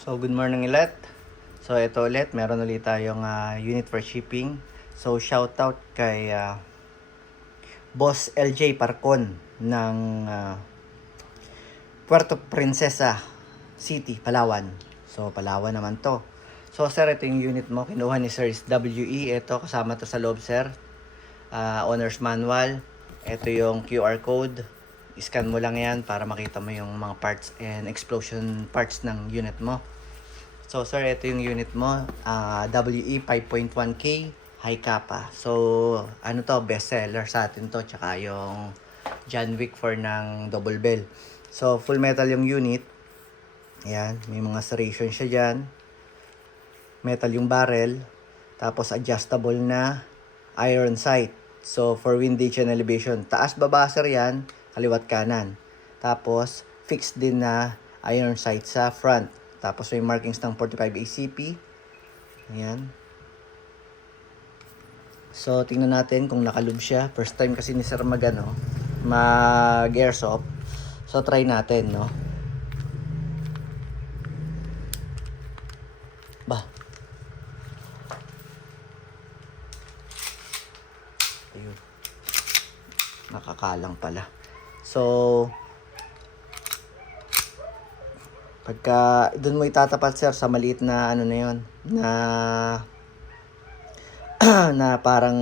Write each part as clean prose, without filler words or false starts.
So, good morning ulit. So, ito ulit, meron ulit tayong unit for shipping. So, shoutout kay Boss LJ Parcon ng Puerto Princesa City, Palawan. So, Palawan naman to. So, sir, ito yung unit mo. Kinuha ni Sir is WE. Ito, kasama to sa loob, sir. Owner's manual. Ito yung QR code. Scan mo lang yan para makita mo yung mga parts and explosion parts ng unit mo. So sir, ito yung unit mo, WE 5.1K high kappa. So ano to, best seller sa atin to, tsaka yung John Wick 4 ng double bell. So full metal yung unit. Ayan, may mga serration siya dyan. Metal yung barrel. Tapos adjustable na iron sight. So for windage and elevation, taas baba sir yan, kaliwat kanan. Tapos fixed din na iron sight sa front. Tapos may markings ng 45 ACP. Ayan. So, tingnan natin kung nakalub siya. First time kasi ni Sir mag-airsoft. So, try natin, no? Bah. Ayun. Nakakalang pala. So, pagka doon mo itatapat sir sa maliit na ano na yon na na parang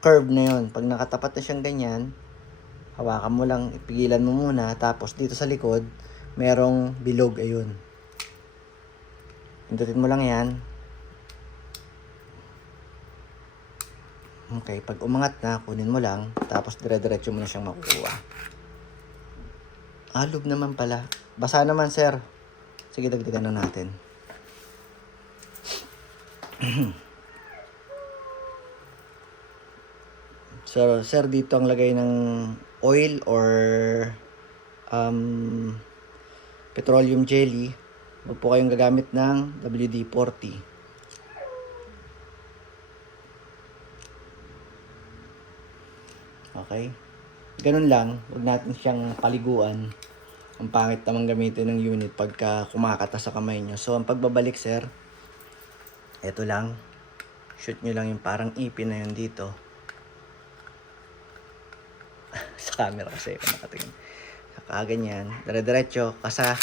curve na yon. Pag nakatapat na siyang ganyan, hawakan mo lang, ipigilan mo muna, tapos dito sa likod merong bilog, ayun. Pindutin mo lang yan. Okay, pag umangat na, kunin mo lang, tapos dire-diretso mo na siyang makukuha. Lub naman pala. Basa naman sir. Sige, dagdagan na natin. So, sir, dito ang lagay ng oil or petroleum jelly. Huwag po kayong gagamit ng WD-40. Okay? Ganun lang. Huwag natin siyang paliguan. Ang pangit naman gamitin ng unit pagka kumakata sa kamay nyo. So, ang pagbabalik, sir, eto lang. Shoot nyo lang yung parang ipin na yun dito. Sa camera kasi ako nakatingin. Saka ganyan. Dire-diretso. Kasa.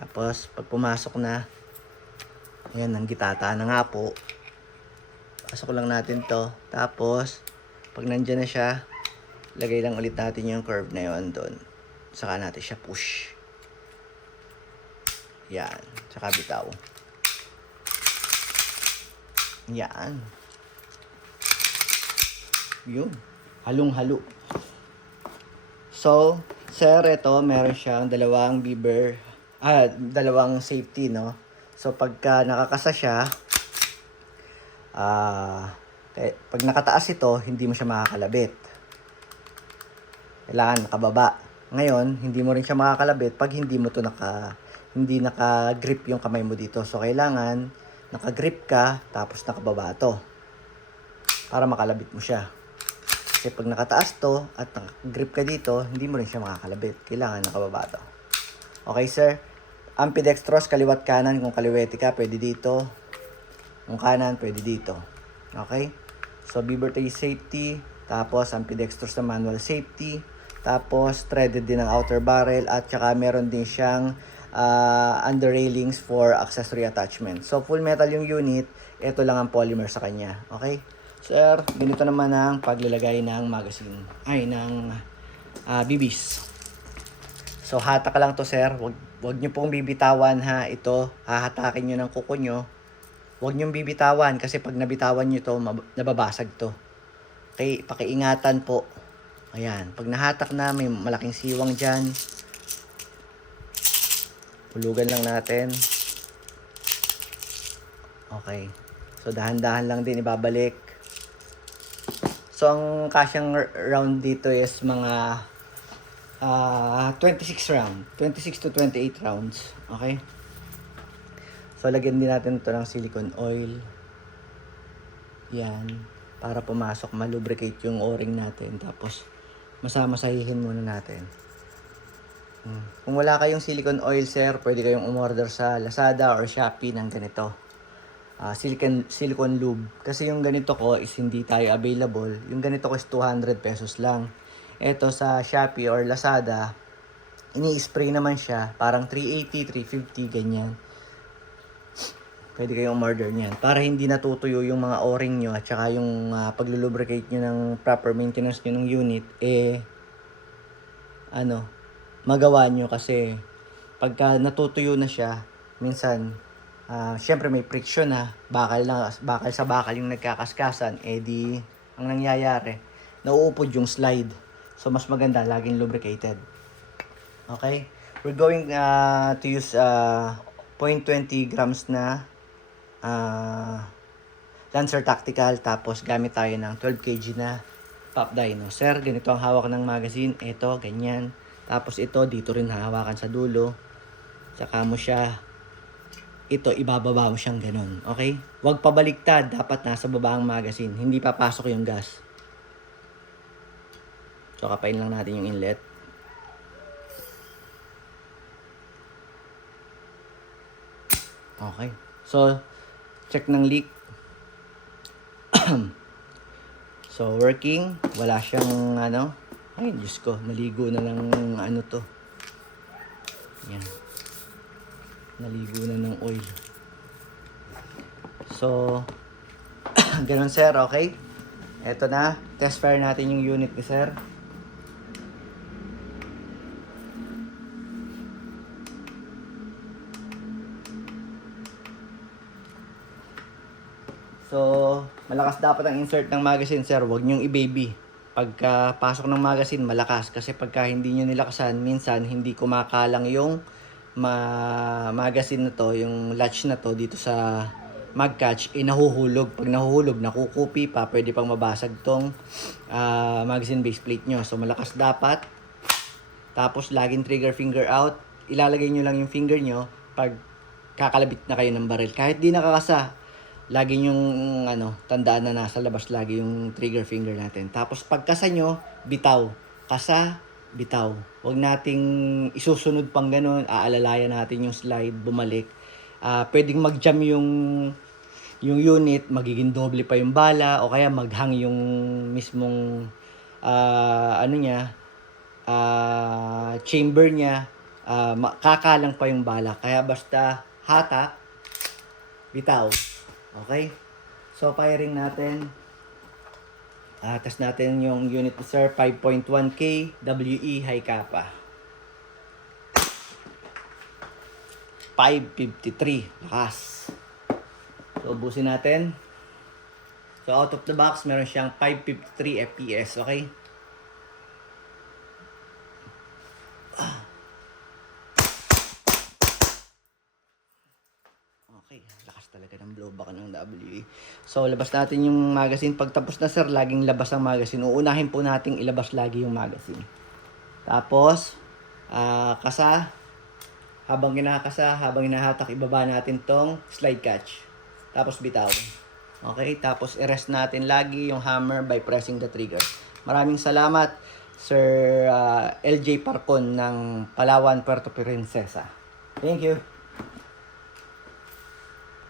Tapos, pag pumasok na, ayan, ang gitata na nga po. Pasok lang natin to. Tapos, pag nandyan na siya, lagay lang ulit natin yung curve na yun doon. Saka natin siya push. Yan. Saka bitaw. Yan. Yun. Halong-halo. So, sir, ito, meron siyang dalawang dalawang safety, no? So, pagka nakakasa siya, pag nakataas ito, hindi mo siya makakalabit. Kailangan nakababa. Ngayon, hindi mo rin siya makakalabit pag hindi mo to hindi naka-grip yung kamay mo dito. So, kailangan naka-grip ka, tapos nakababa to. Para makalabit mo siya. Kasi pag nakataas to, at naka-grip ka dito, hindi mo rin siya makakalabit. Kailangan nakababa to. Okay, sir? Ambidextrous, kaliwat kanan. Kung kaliwete ka, pwede dito. Kung kanan, pwede dito. Okay? So, beaver tail safety. Tapos, ambidextrous na manual safety. Tapos, threaded din ang outer barrel. At saka, meron din siyang under railings for accessory attachment. So, full metal yung unit. Ito lang ang polymer sa kanya. Okay? Sir, ganito naman ang paglalagay ng magazine. Ng BBs. So, hatak lang to, sir. Wag nyo pong bibitawan, ha. Ito, hahatakin nyo ng kuko nyo. Huwag niyong bibitawan kasi pag nabitawan niyo to, nababasag to. Okay, pakiingatan po. Ayan, pag nahatak na, may malaking siwang dyan. Hulugan lang natin. Okay. So, dahan-dahan lang din ibabalik. So, ang kasyang round dito is mga 26 round. 26 to 28 rounds. Okay. So, lagyan din natin ito ng silicone oil. Yan. Para pumasok, malubricate yung o-ring natin. Tapos, masamasahihin muna natin. Kung wala kayong silicone oil, sir, pwede kayong umorder sa Lazada or Shopee ng ganito. Silicone lube. Kasi yung ganito ko is hindi tayo available. Yung ganito ko is 200 pesos lang. Ito sa Shopee or Lazada, ini-spray naman siya. Parang 380, 350, ganyan. Pwede kayong umorder niyan. Para hindi natutuyo yung mga o-ring nyo at saka yung paglulubricate nyo ng proper maintenance nyo ng unit, magawa nyo kasi pagka natutuyo na siya, minsan, syempre may friction bakal sa bakal yung nagkakaskasan, ang nangyayari, nauupod yung slide. So, mas maganda, laging lubricated. Okay? We're going to use 0.20 grams na Lancer Tactical, tapos gamit tayo ng 12 kg na Pop Dyno. Sir, ganito ang hawak ng magazine. Ito, ganyan. Tapos ito, dito rin hahawakan sa dulo. Saka mo siya, ito, ibababa mo siyang ganun. Okay? Huwag pabaliktad. Dapat nasa baba ang magazine. Hindi papasok yung gas. So, kapain lang natin yung inlet. Okay. So, check ng leak. So, working. Wala siyang, ay, Diyos ko, naligo na lang, to. Yan. Naligo na ng oil. So, ganun, sir, okay? Eto na, test fire natin yung unit ni sir. So, malakas dapat ang insert ng magazine, sir. Huwag niyong i-baby. Pagka pasok ng magazine, malakas. Kasi pagka hindi niyo nilakasan, minsan hindi kumakalang yung magazine na to, yung latch na to dito sa mag catch, nahuhulog. Pag nahuhulog, nakukupi pa, pwede pang mabasag tong magazine base plate nyo. So, malakas dapat. Tapos, laging trigger finger out. Ilalagay nyo lang yung finger nyo pag kakalabit na kayo ng barrel. Kahit di nakakasa, lagi yung tandaan na nasa labas lagi yung trigger finger natin. Tapos pagkasa nyo, bitaw. Kasa, bitaw. Huwag nating isusunod pang ganun. Aalalayan natin yung slide, bumalik. Pwedeng mag-jam yung unit, magiging doble pa yung bala, o kaya maghang yung mismong chamber niya. Kakalang pa yung bala. Kaya basta hatak, bitaw. Okay? So, firing natin. Test natin yung unit ni sir. 5.1K WE high kappa. 553. Lakas. So, ubusin natin. So, out of the box, meron siyang 553 FPS. Okay? Okay, lakas talaga ng blowback ng WE. So, labas natin yung magazine. Pag tapos na, sir, laging labas ang magazine. Uunahin po nating ilabas lagi yung magazine. Tapos, kasa. Habang hinahatak, ibaba natin tong slide catch. Tapos, bitaw. Okay, tapos i-rest natin lagi yung hammer by pressing the trigger. Maraming salamat, Sir LJ Parcon ng Palawan, Puerto Princesa. Thank you.